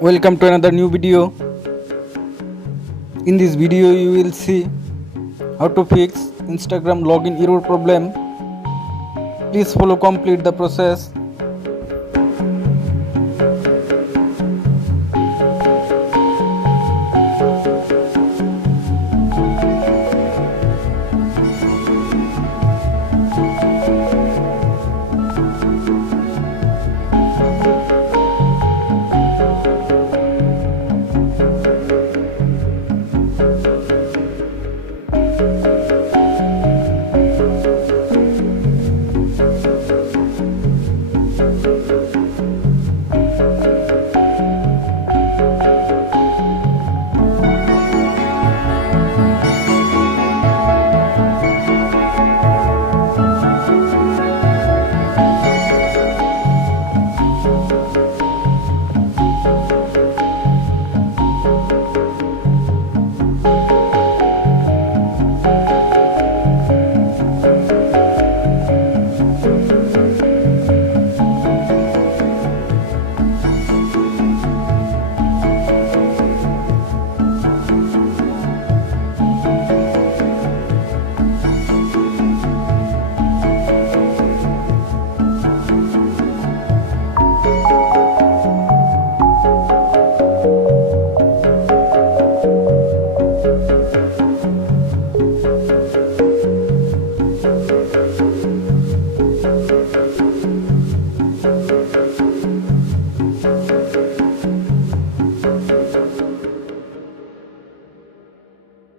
Welcome to another new video. In this video you will see how to fix Instagram login error problem. Please follow complete the process.